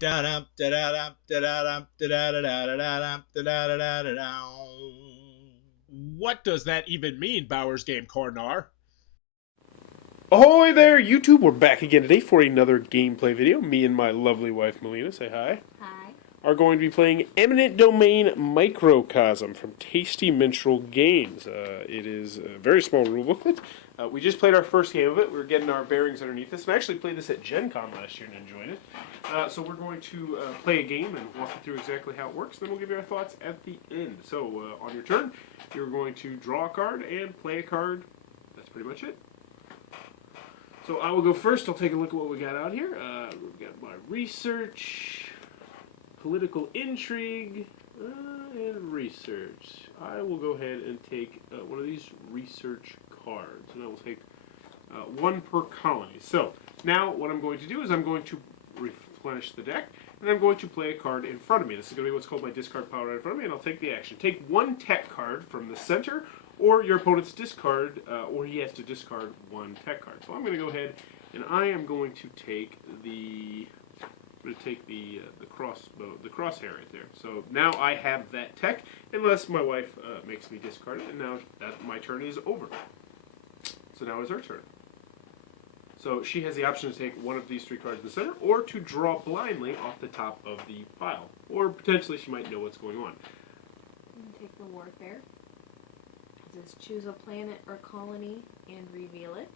Da-dum, da-da-dum, da-da-dum, da-da-da-da-da-dum, da-da-da-da-da-dum. What does that even mean, Bowers Game Corner? Ahoy there, YouTube! We're back again today for another gameplay video. Me and my lovely wife, Melina, say hi, Hi. are going to be playing Eminent Domain Microcosm from Tasty Minstrel Games. It is a very small rule booklet. We just played our first game of it. We were getting our bearings underneath this, and I actually played this at Gen Con last year and enjoyed it. So we're going to play a game and walk you through exactly how it works, then we'll give you our thoughts at the end. So on your turn, you're going to draw a card and play a card. That's pretty much it. So I will go first. I'll take a look at what we got out here. We've got my research, political intrigue, and research. I will go ahead and take one of these research cards, and I will take one per colony. So now what I'm going to do is I'm going to replenish the deck, and I'm going to play a card in front of me. This is going to be what's called my discard pile right in front of me, and I'll take the action. Take one tech card from the center, or your opponent's discard, or he has to discard one tech card. So I'm going to go ahead, and I am going to take the crosshair right there. So now I have that tech, unless my wife makes me discard it, and now that my turn is over. So now it's her turn. So she has the option to take one of these three cards in the center, or to draw blindly off the top of the pile. Or potentially she might know what's going on. Take the warfare. It says choose a planet or colony and reveal it.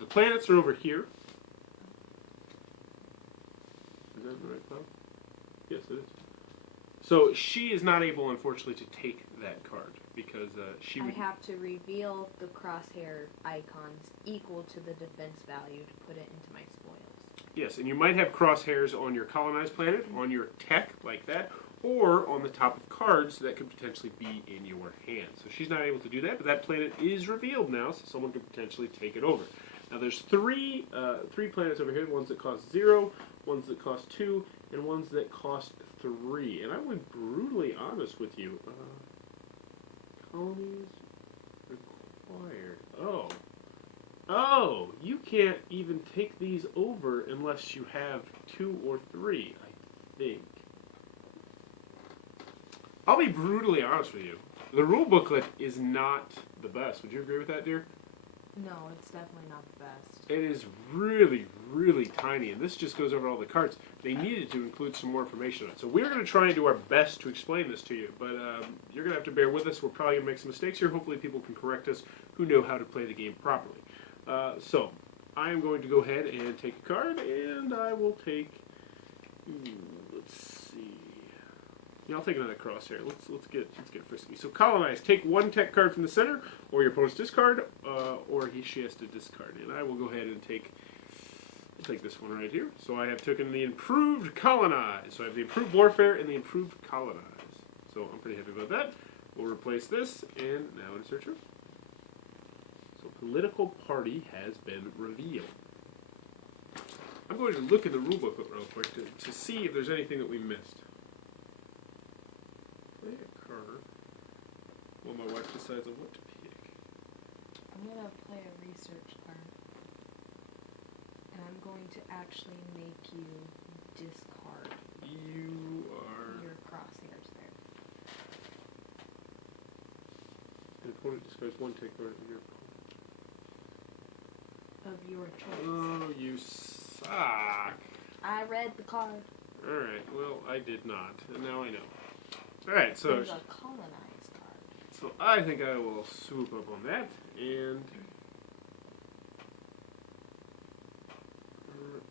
The planets are over here. Is that the right pile? Yes, it is. So she is not able, unfortunately, to take that card because she would... I have to reveal the crosshair icons equal to the defense value to put it into my spoils. Yes, and you might have crosshairs on your colonized planet, on your tech, like that, or on the top of cards that could potentially be in your hand. So she's not able to do that, but that planet is revealed now, so someone could potentially take it over. Now there's three planets over here, ones that cost 0, ones that cost 2, and ones that cost 3. And I will be brutally honest with you. Colonies required. Oh. Oh, you can't even take these over unless you have 2 or 3, I think. I'll be brutally honest with you. The rule booklet is not the best. Would you agree with that, dear? No, it's definitely not the best. It is really, really tiny, and this just goes over all the cards. They needed to include some more information on it. So we're going to try and do our best to explain this to you, but you're going to have to bear with us. We're probably going to make some mistakes here. Hopefully people can correct us who know how to play the game properly. So I am going to go ahead and take a card, and I will take... let's see... Yeah, I'll take another crosshair. Let's get frisky. So colonize. Take one tech card from the center, or your opponent's discard, or she has to discard. And I will go ahead and take this one right here. So I have taken the improved colonize. So I have the improved warfare and the improved colonize. So I'm pretty happy about that. We'll replace this, and now it's her turn. So political party has been revealed. I'm going to look at the rule booklet real quick to see if there's anything that we missed. Play a card while my wife decides on what to pick. I'm going to play a research card. And I'm going to actually make you discard You are... your crosshairs there. An opponent discards one tech card of your opponent. Of your choice. Oh, you suck. I read the card. Alright, well, I did not. And now I know. Alright, so... There's a colonized card. So I think I will swoop up on that, and...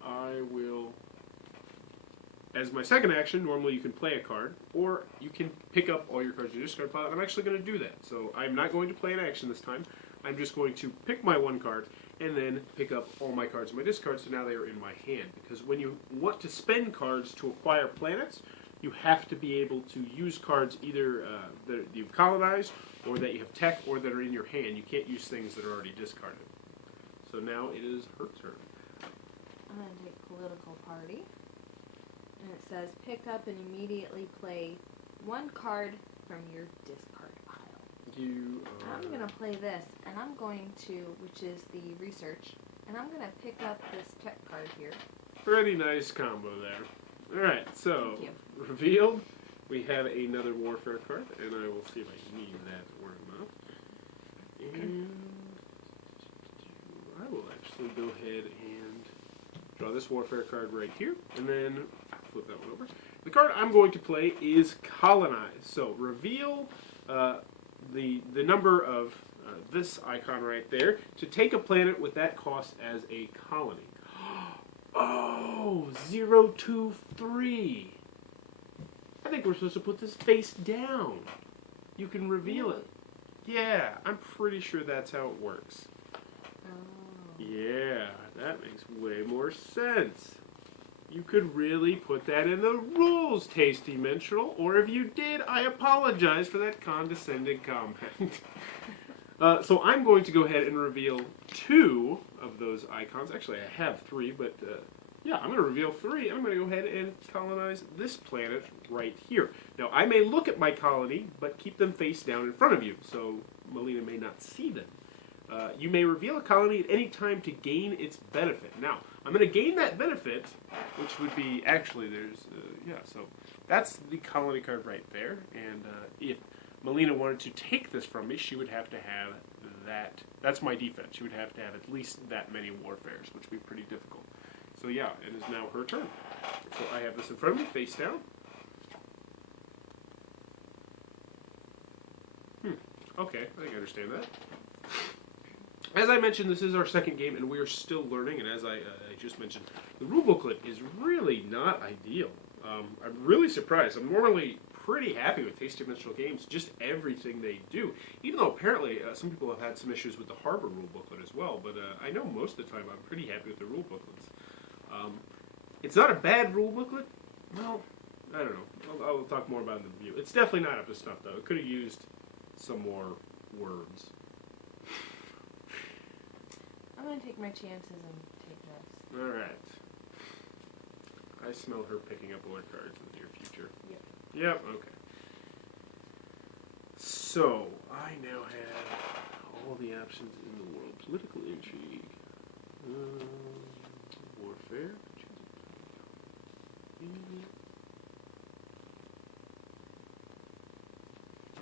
I will... As my second action, normally you can play a card, or you can pick up all your cards in your discard pile. I'm actually going to do that. So I'm not going to play an action this time. I'm just going to pick my one card, and then pick up all my cards in my discard, so now they are in my hand. Because when you want to spend cards to acquire planets, you have to be able to use cards either that you've colonized, or that you have tech, or that are in your hand. You can't use things that are already discarded. So now it is her turn. I'm going to take political party. And it says pick up and immediately play one card from your discard pile. You are... I'm going to play this, and I'm going to, which is the research, And I'm gonna pick up this tech card here. Pretty nice combo there. Alright, so, Thank revealed. We have another Warfare card, and I will see if I need that or not. And I will actually go ahead and draw this Warfare card right here, and then flip that one over. The card I'm going to play is Colonize. So reveal the number of this icon right there to take a planet with that cost as a colony. Oh, 0, 2, 3. I think we're supposed to put this face down. You can reveal it. Yeah, I'm pretty sure that's how it works. Oh. Yeah, that makes way more sense. You could really put that in the rules, Tasty Minstrel, or if you did, I apologize for that condescending comment. So I'm going to go ahead and reveal 2 of those icons. Actually, I have 3, but yeah, I'm going to reveal 3. I'm going to go ahead and colonize this planet right here. Now, I may look at my colony, but keep them face down in front of you, so Melina may not see them. You may reveal a colony at any time to gain its benefit. Now, I'm going to gain that benefit, which would be, actually, there's, yeah, so that's the colony card right there, and if Melina wanted to take this from me, she would have to have that. That's my defense. She would have to have at least that many warfares, which would be pretty difficult. So yeah, it is now her turn. So I have this in front of me, face down. Okay, I think I understand that. As I mentioned, this is our second game, and we are still learning, and as I just mentioned, the rule booklet is really not ideal. I'm really surprised. I'm normally pretty happy with Tasty Minstrel Games, just everything they do. Even though apparently some people have had some issues with the Harbor rule booklet as well, but I know most of the time I'm pretty happy with the rule booklets. It's not a bad rule booklet. Well, I don't know. I'll talk more about it in the review. It's definitely not up to snuff, though. It could have used some more words. I'm going to take my chances and take this. Alright. I smell her picking up more cards in the near future. Yep. Yep, okay. So, I now have all the options in the world. Political intrigue. Warfare.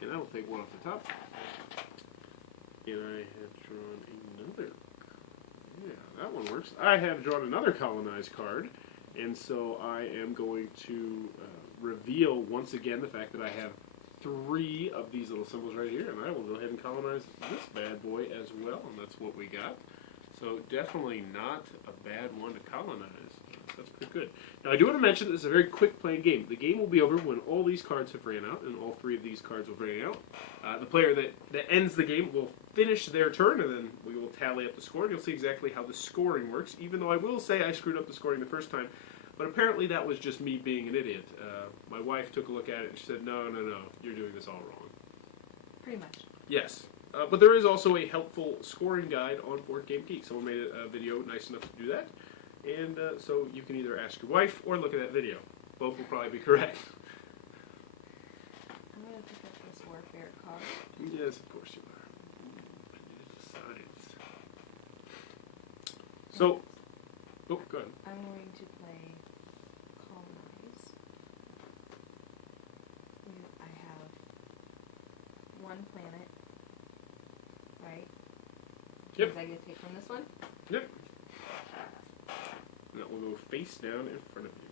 And I will take one off the top. And I have drawn another. Yeah, that one works. I have drawn another colonized card. And so I am going to reveal once again the fact that I have 3 of these little symbols right here, and I will go ahead and colonize this bad boy as well, and that's what we got. So definitely not a bad one to colonize. That's pretty good. Now I do want to mention this is a very quick playing game. The game will be over when all these cards have ran out, and all 3 of these cards will ran out. The player that ends the game will finish their turn, and then we will tally up the score. You'll see exactly how the scoring works, even though I will say I screwed up the scoring the first time. But apparently that was just me being an idiot. My wife took a look at it and she said, no, you're doing this all wrong. Pretty much. Yes. But there is also a helpful scoring guide on Board Game Geek. Someone made a video nice enough to do that. And so you can either ask your wife or look at that video. Both will probably be correct. I'm going to pick up this warfare card. Yes, of course you are. Science. So, oh, go ahead. I'm going to play colonize. I have 1 planet, right? Yep. Because I get to take from this one? Yep. And that will go face down in front of you.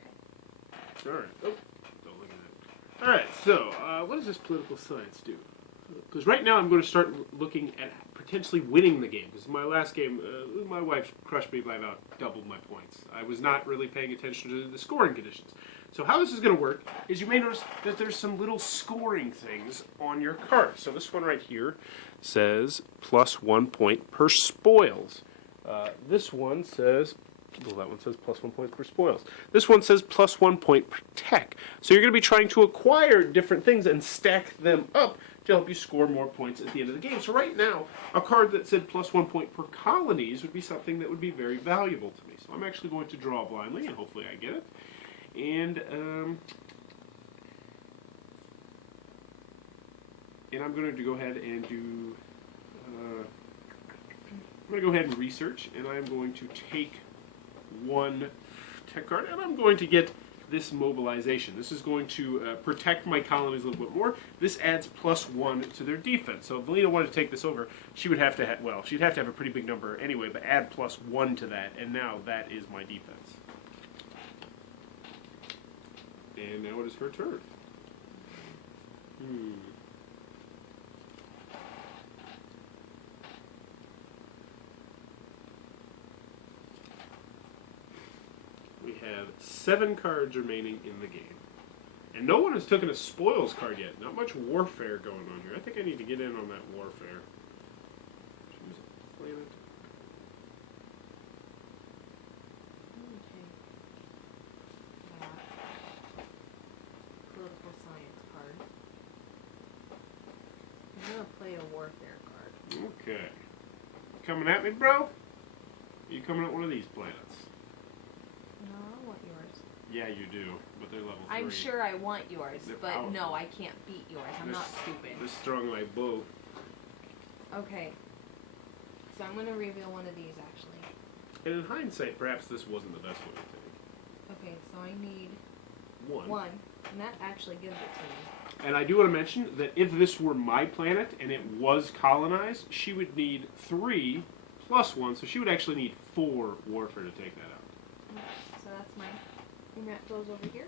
Okay. Alright. Oh, don't look at that. Alright, so, what does this political science do? Because right now I'm going to start looking at potentially winning the game. Because my last game, my wife crushed me by about double my points. I was not really paying attention to the scoring conditions. So how this is going to work is you may notice that there's some little scoring things on your card. So this one right here says +1 point per spoils. This one says, well, that one says +1 point per spoils. This one says +1 point per tech. So you're going to be trying to acquire different things and stack them up to help you score more points at the end of the game. So right now, a card that said +1 point per colonies would be something that would be very valuable to me. So I'm actually going to draw blindly, and hopefully I get it. And I'm going to go ahead and do I'm going to go ahead and research, and I'm going to take one tech card, and I'm going to get this mobilization. This is going to protect my colonies a little bit more. This adds +1 to their defense. So if Valina wanted to take this over, she would have to have, well, she'd have to have a pretty big number anyway, but add +1 to that, and now that is my defense. And now it is her turn. We have 7 cards remaining in the game. And no one has taken a spoils card yet. Not much warfare going on here. I think I need to get in on that warfare. Choose a planet. Political science card. I'm gonna play a warfare card. Okay. Coming at me, bro? Are you coming at one of these planets? No, I want yours. Yeah, you do, but they're level 3. I'm sure I want yours, They're but powerful. no, I can't beat yours. I'm not stupid. They're strong like bow. Okay. So I'm gonna reveal one of these actually. And in hindsight, perhaps this wasn't the best one to take. Okay, so I need 1. and that actually gives it to me. And I do want to mention that if this were my planet and it was colonized, she would need 3 plus 1, so she would actually need 4 warfare to take that out. So that's mine. And that goes over here.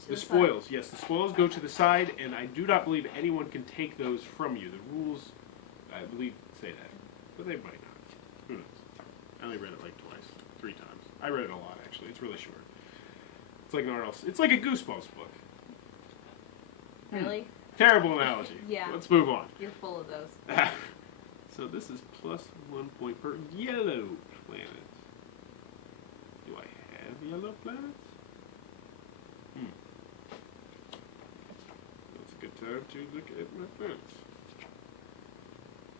To The side. spoils, yes, the spoils go to the side, and I do not believe anyone can take those from you. The rules, I believe, say that, but they might not. Who knows? I only read it like 3 times. I read it a lot, actually. It's really short. It's like nowhere else. It's like a Goosebumps book. Really? Terrible analogy. Yeah. Let's move on. You're full of those. So this is +1 point per yellow planet. Do I have yellow planets? That's a good time to look at my planets.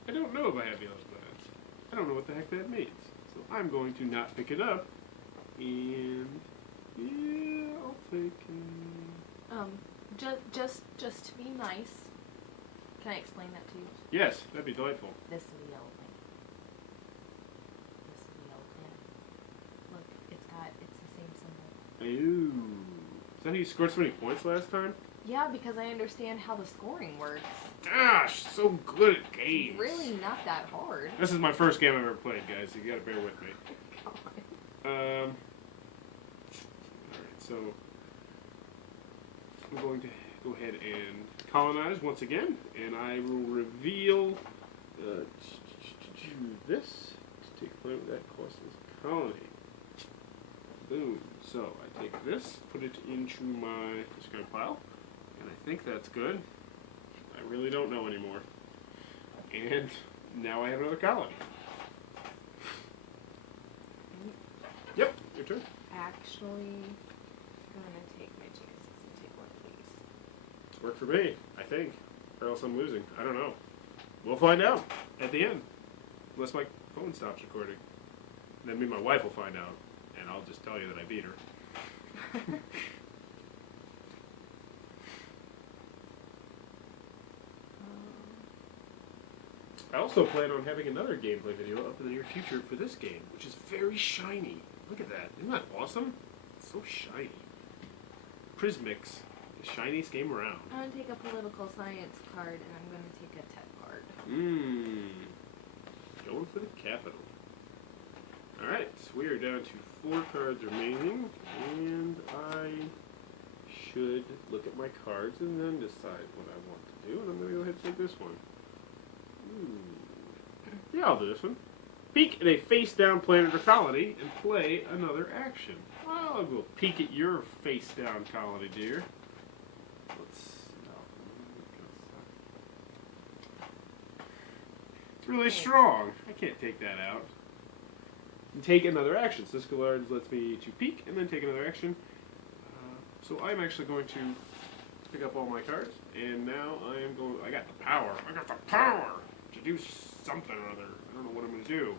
I don't know if I have yellow planets. I don't know what the heck that means. So I'm going to not pick it up. And yeah, I'll take Just to be nice. Can I explain that to you? yes, that'd be delightful. This is the yellow planet. This is the yellow planet. Look, it's the same symbol. Ooh. Is that how you scored so many points last time? Yeah, because I understand how the scoring works. Gosh, so good at games. Really not that hard. This is my first game I've ever played, guys, so you gotta bear with me. Alright, so I'm going to go ahead and colonize once again, and I will reveal this to take a planet that costs this colony. Boom. So I take this, put it into my discard pile, and I think that's good. I really don't know anymore. And now I have another colony. Yep, your turn. Actually, I'm gonna take my chances and take one of these. Worked for me, I think. Or else I'm losing. I don't know. We'll find out at the end. Unless my phone stops recording. Then me and my wife will find out. And I'll just tell you that I beat her. I also plan on having another gameplay video up in the near future for this game, which is very shiny. Look at that. Isn't that awesome? It's so shiny. Prismix, the shiniest game around. I'm gonna take a political science card and I'm gonna take a tech card. Going for the capital. Alright, so we are down to 4 cards remaining, and I should look at my cards and then decide what I want to do, and I'm going to go ahead and take this one. Yeah, I'll do this one. Peek at a face-down planet or colony and play another action. Well, I'll go peek at your face-down colony, dear. It's really strong. I can't take that out. And take another action. So this card lets me to peek and then take another action. So I'm actually going to pick up all my cards, and now I am going. I got the power. I got the power to do something or other. I don't know what I'm going to do.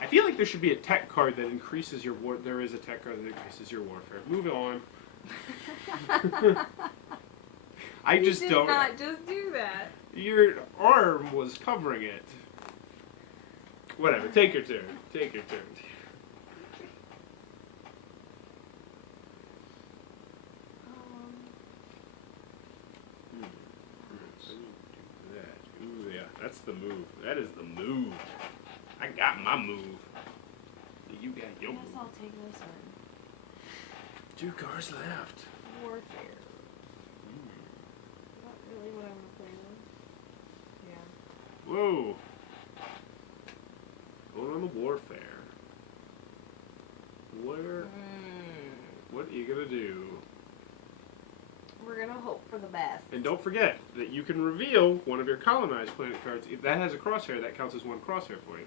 I feel like there should be a tech card that increases your war. There is a tech card that increases your warfare. Move on. I just you did don't. Not just do that. Your arm was covering it. Whatever. Take your turn. Take your turn. Ooh, yeah, that's the move. That is the move. I got my move. You got your I guess move. I'll take this one. 2 cards left. Warfare. Not really what I want to play though. Yeah. Whoa. Going on the warfare. Where? What are you gonna do? We're gonna hope for the best. And don't forget that you can reveal one of your colonized planet cards. If that has a crosshair, that counts as 1 crosshair point.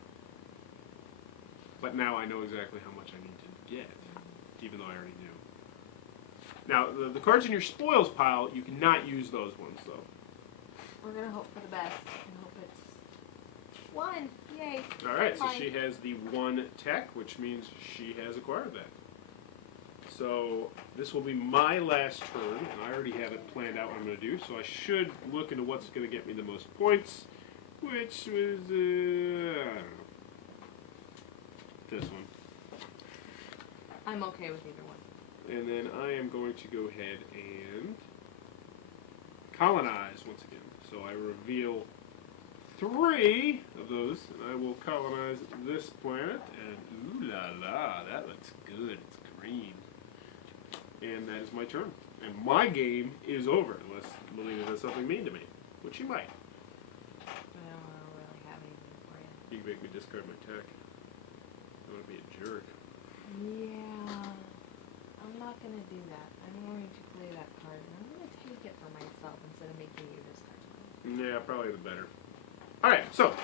But now I know exactly how much I need to get, even though I already knew. Now, the cards in your spoils pile, you cannot use those ones, though. We're gonna hope for the best and hope it's 1. Yay. Alright, so Fine. she has the 1 tech, which means she has acquired that. So, this will be my last turn, and I already have it planned out what I'm going to do, so I should look into what's going to get me the most points, which was, I don't know, this one. I'm okay with either one. And then I am going to go ahead and colonize once again. So I reveal 3 of those, and I will colonize this planet, and ooh la la, that looks good, it's green. And that is my turn. And my game is over, unless Melina does something mean to me, which she might. I don't really have anything for you. You can make me discard my tech. I want to be a jerk. Yeah. I'm not gonna do that. I'm going to play that card, and I'm gonna take it for myself instead of making you discard mine. Yeah, probably the better. Alright, so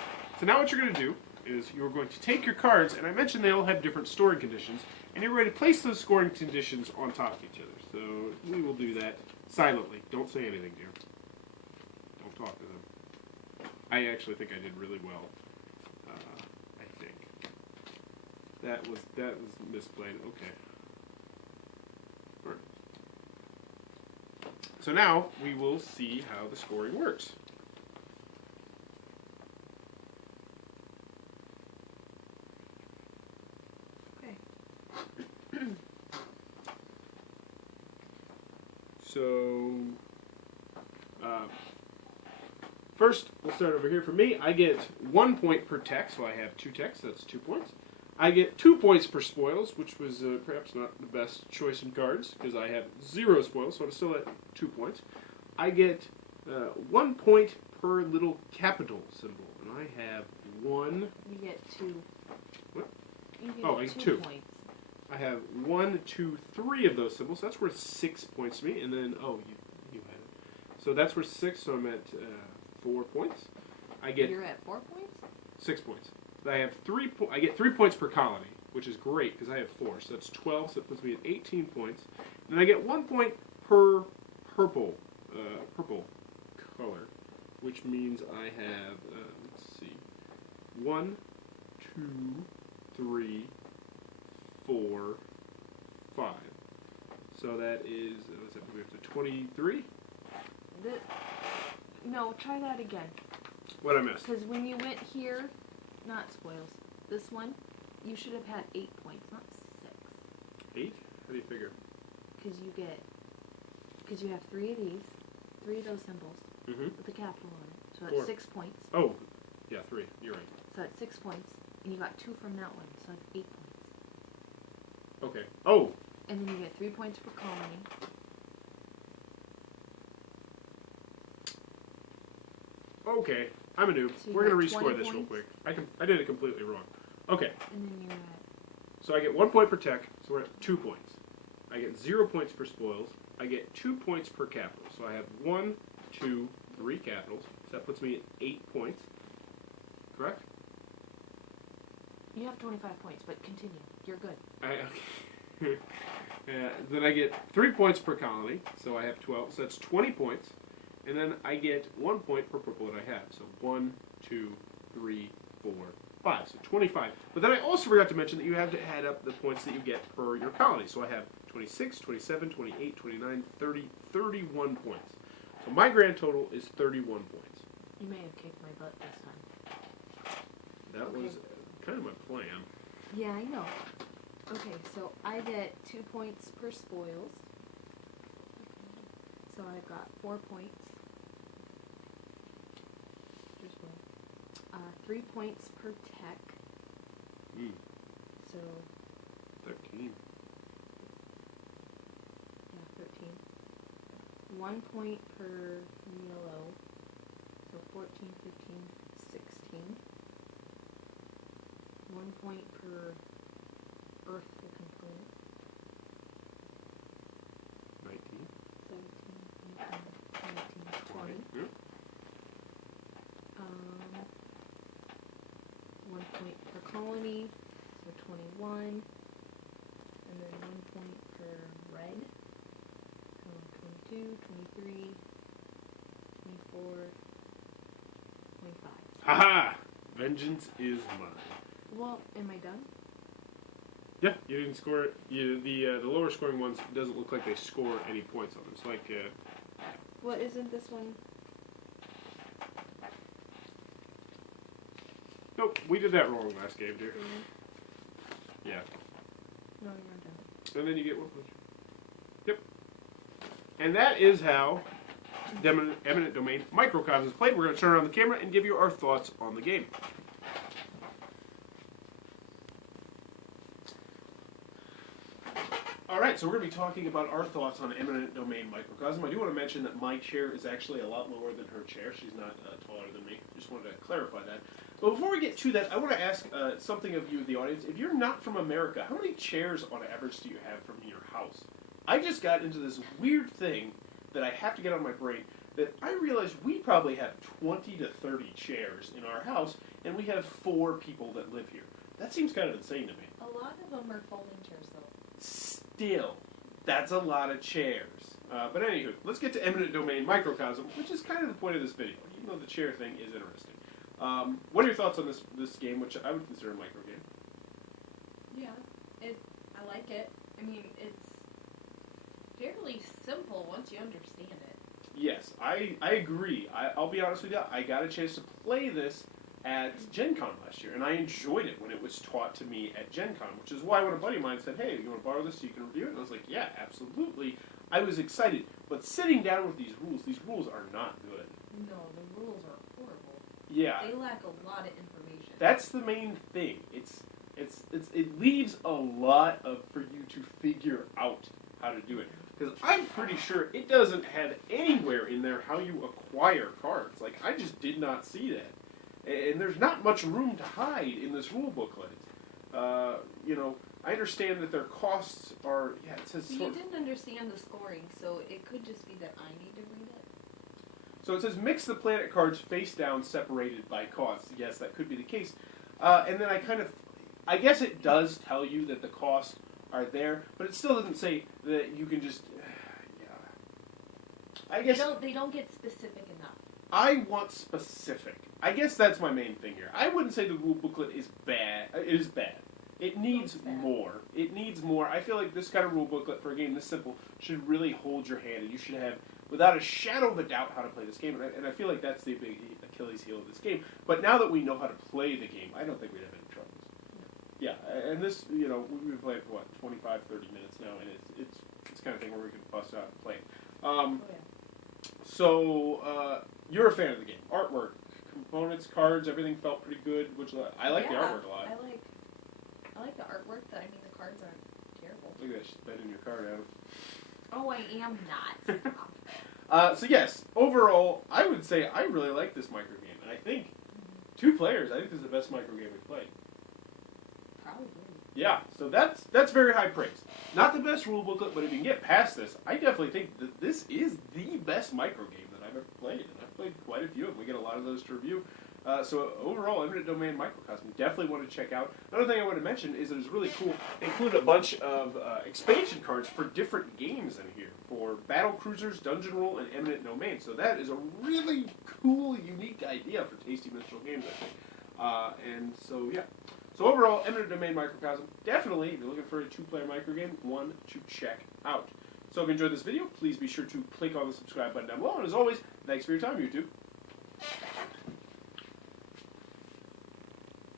now what you're going to do is you're going to take your cards, and I mentioned they all have different storing conditions, and you're going to place those scoring conditions on top of each other. So we will do that silently. Don't say anything, dear. Don't talk to them. I actually think I did really well. I think. That was misplayed. Okay. Alright. So now we will see how the scoring works. So, first, we'll start over here. For me, I get 1 point per tech, so I have 2 techs, that's 2 points. I get 2 points per spoils, which was perhaps not the best choice in cards, because I have 0 spoils, so I'm still at 2 points. I get 1 point per little capital symbol, and I have 1... You get 2. What? You get Oh, I get 2. points. I have 1, 2, 3 of those symbols. So that's worth 6 points to me. And then, oh, you had it. So that's worth 6. So I'm at 4 points. I get You're at 4 points. 6 points. So I have 3. I get 3 points per colony, which is great because I have 4. So that's 12. So that puts me at 18 points. And I get 1 point per purple color, which means I have let's see, 1, 2, 3. 4, 5. So that is, what's that, we have to 23? No, try that again. What I missed? Because when you went here, not spoils. This one, you should have had 8 points, not 6. 8? How do you figure? Because you have 3 of these, 3 of those symbols with the capital on it. So that's 4. 6 points. Oh, yeah, 3. You're right. So that's 6 points, and you got 2 from that one, so that's 8 points. Okay. Oh! And then you get 3 points per colony. Okay. I'm a noob. So you We're going to got rescore 20 this real points? quick. I did it completely wrong. Okay. And then you're at... So I get 1 point per tech, so we're at 2 points. I get 0 points per spoils. I get 2 points per capital. So I have 1, 2, 3 capitals. So that puts me at 8 points. Correct? You have 25 points, but continue. You're good. Okay. Then I get 3 points per colony, so I have 12, so that's 20 points. And then I get 1 point per purple that I have, so 1, 2, 3, 4, 5, so 25. But then I also forgot to mention that you have to add up the points that you get per your colony. So I have 26, 27, 28, 29, 30, 31 points. So my grand total is 31 points. You may have kicked my butt this time. That Okay. was kind of my plan. Yeah, I know. Okay, so I get 2 points per spoils. So I've got 4 points. Just one. 3 points per tech. So 13. yeah, 13. 1 point per yellow. So 14, 15, 16. 1 point per earth component. 19. 17, 18, 19, 20. Yep. 1 point per colony, so 21. And then 1 point per red, so 22, 23, 24, 25. Haha! Vengeance is mine. Well, am I done? Yeah, you didn't score. The lower scoring ones doesn't look like they score any points on them. It's like Well, isn't this one? nope, we did that wrong last game, dear. Yeah, No, you're done. and then you get 1 punch. Yep. And that is how Eminent Domain Microcosm is played. We're going to turn around the camera and give you our thoughts on the game. Alright, so we're going to be talking about our thoughts on Emminent Domain Microcosm. I do want to mention that my chair is actually a lot lower than her chair. She's not taller than me. Just wanted to clarify that. But before we get to that, I want to ask something of you, the audience. If you're not from America, how many chairs on average do you have from your house? I just got into this weird thing that I have to get out of my brain, that I realized we probably have 20 to 30 chairs in our house, and we have 4 people that live here. That seems kind of insane to me. A lot of them are folding chairs, though. Still, that's a lot of chairs. But anywho, let's get to Emminent Domain Microcosm, which is kind of the point of this video, even though the chair thing is interesting. What are your thoughts on this game, which I would consider a microgame? Yeah, I like it. I mean, it's fairly simple once you understand it. Yes, I agree. I'll be honest with you, I got a chance to play this at Gen Con last year, and I enjoyed it when it was taught to me at Gen Con, which is why when a buddy of mine said, hey, you want to borrow this so you can review it? And I was like, yeah, absolutely. I was excited. But sitting down with these rules are not good. No, the rules are horrible. Yeah. They lack a lot of information. That's the main thing. It leaves a lot for you to figure out how to do it. Because I'm pretty sure it doesn't have anywhere in there how you acquire cards. Like, I just did not see that. And there's not much room to hide in this rule booklet. I understand that their costs are, yeah, it says... So you didn't understand the scoring, so it could just be that I need to read it. So it says, mix the planet cards face down separated by costs. Yes, that could be the case. And then I guess it does tell you that the costs are there, but it still doesn't say that you can just, I guess... They don't get specific enough. I want specific. I guess that's my main thing here. I wouldn't say the rule booklet is bad. It is bad. It needs more. It needs more. I feel like this kind of rule booklet for a game this simple should really hold your hand, and you should have, without a shadow of a doubt, how to play this game. And I feel like that's the big Achilles heel of this game. But now that we know how to play the game, I don't think we'd have any troubles. No. Yeah, and this, we've been playing for, 25, 30 minutes now, and it's the kind of thing where we can bust out and play. So, you're a fan of the game. Artwork, components, cards, everything felt pretty good. I like the artwork a lot. I like the artwork. The cards aren't terrible. Look at that, she's betting your card out. Oh, I am not. So yes, overall, I would say I really like this microgame, and I think 2 players. I think this is the best microgame we've played. Probably. Yeah, so that's very high praise. Not the best rule booklet, but if you can get past this, I definitely think that this is the best microgame that I've ever played, and I've played quite a few of them. We get a lot of those to review. So overall, Emminent Domain Microcosm, definitely want to check out. Another thing I want to mention is it was really cool. They included a bunch of expansion cards for different games in here, for Battle Cruisers, Dungeon Roll, and Emminent Domain. So that is a really cool, unique idea for Tasty Minstrel games, I think. And so, yeah. So overall, Emminent Domain Microcosm, definitely, if you're looking for a 2-player microgame, one to check out. So if you enjoyed this video, please be sure to click on the subscribe button down below. And as always, thanks for your time, YouTube.